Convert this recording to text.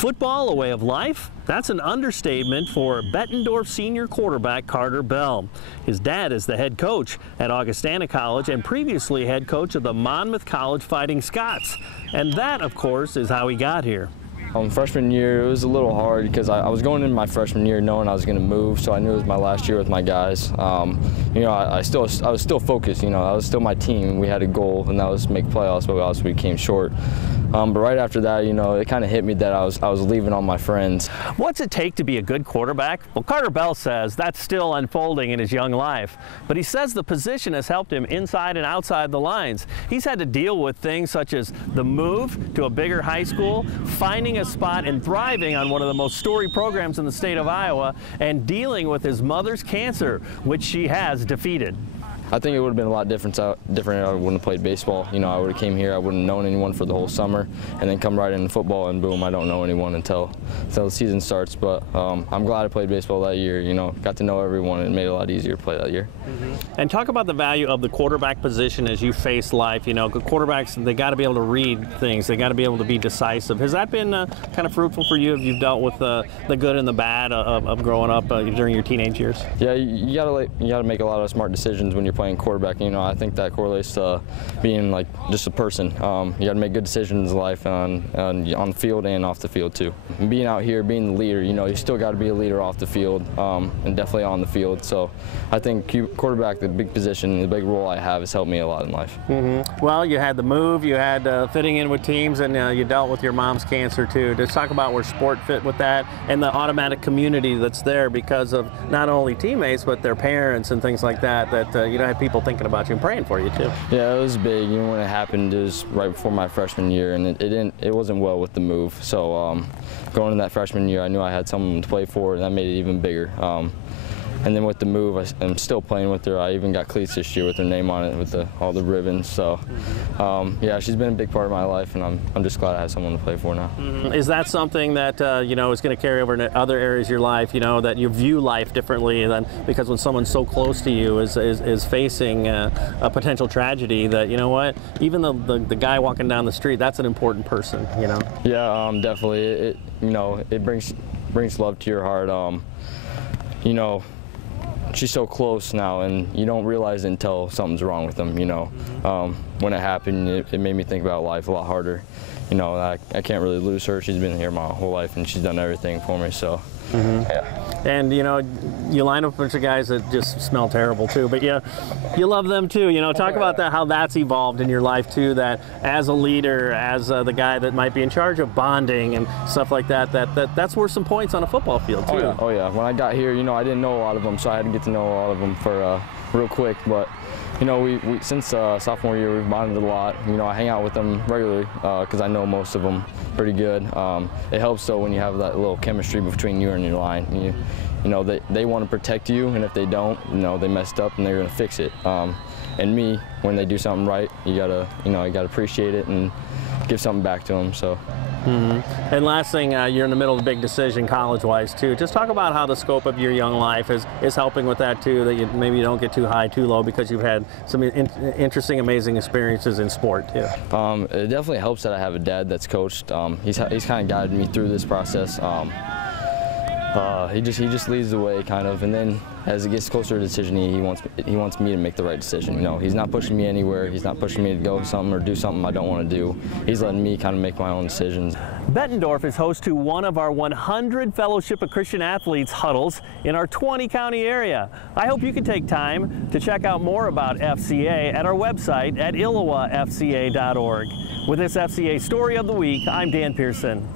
Football a way of life? That's an understatement for Bettendorf Senior quarterback Carter Bell. His dad is the head coach at Augustana College and previously head coach of the Monmouth College Fighting Scots. And that, of course, is how he got here. Freshman year, it was a little hard because I was going into my freshman year knowing I was going to move, so I knew it was my last year with my guys. You know, I was still focused. You know, that was still my team. We had a goal, and that was to make playoffs, but obviously we came short. But right after that, you know, it kind of hit me that I was leaving all my friends. What's it take to be a good quarterback? Well, Carter Bell says that's still unfolding in his young life. But he says the position has helped him inside and outside the lines. He's had to deal with things such as the move to a bigger high school, finding a spot and thriving on one of the most storied programs in the state of Iowa, and dealing with his mother's cancer, which she has defeated. I think it would have been a lot different if I wouldn't have played baseball. You know, I would have came here, I wouldn't have known anyone for the whole summer, and then come right into football, and boom, I don't know anyone until the season starts. But I'm glad I played baseball that year. You know, got to know everyone, and it made it a lot easier to play that year. And talk about the value of the quarterback position as you face life. You know, quarterbacks, they got to be able to read things. They got to be able to be decisive. Has that been kind of fruitful for you? Have you dealt with the good and the bad of growing up during your teenage years? Yeah, you gotta make a lot of smart decisions when you're playing quarterback. You know, I think that correlates to being like just a person. You got to make good decisions in life on the field and off the field too. And being out here, being the leader, you know, you still got to be a leader off the field and definitely on the field. So I think quarterback, the big position, the big role I have, has helped me a lot in life. Well, you had the move, you had fitting in with teams, and you dealt with your mom's cancer too. Just talk about where sport fit with that and the automatic community that's there because of not only teammates but their parents and things like that. You know, have people thinking about you and praying for you too. Yeah, it was big. You know, when it happened, it was right before my freshman year, and it wasn't well with the move. So going into that freshman year, I knew I had someone to play for, and that made it even bigger. And then with the move, I'm still playing with her. I even got cleats this year with her name on it, with all the ribbons. So, yeah, she's been a big part of my life, and I'm just glad I have someone to play for now. Is that something that you know, is going to carry over into other areas of your life? You know, that you view life differently than because when someone so close to you is facing a potential tragedy, that, you know what, even the guy walking down the street, that's an important person. You know. Yeah, definitely. You know, it brings love to your heart. You know, she's so close now, and you don't realize it until something's wrong with them. You know, when it happened, it made me think about life a lot harder. You know, I can't really lose her. She's been here my whole life, and she's done everything for me. So, yeah. And you know, you line up a bunch of guys that just smell terrible too, but you love them too. You know, talk about that, how that's evolved in your life too. That as a leader, as the guy that might be in charge of bonding and stuff like that, that's worth some points on a football field too. Oh yeah. When I got here, you know, I didn't know a lot of them, so I had to get to know a lot of them for real quick. But you know, we since sophomore year, we've bonded a lot. You know, I hang out with them regularly because I know most of them pretty good. It helps though when you have that little chemistry between you and your line. You know, they want to protect you, and if they don't, you know, they messed up and they're gonna fix it. And me, when they do something right, you gotta appreciate it and give something back to them. So. And last thing, you're in the middle of a big decision college-wise too. Just talk about how the scope of your young life is helping with that too, that maybe you don't get too high, too low, because you've had some interesting, amazing experiences in sport too. It definitely helps that I have a dad that's coached. He's kind of guided me through this process. He just leads the way, kind of, and then as it gets closer to a decision, he wants me to make the right decision. You know, he's not pushing me anywhere. He's not pushing me to go something or do something I don't want to do. He's letting me kind of make my own decisions. Bettendorf is host to one of our 100 Fellowship of Christian Athletes huddles in our 20-county area. I hope you can take time to check out more about FCA at our website at illowafca.org. With this FCA Story of the Week, I'm Dan Pearson.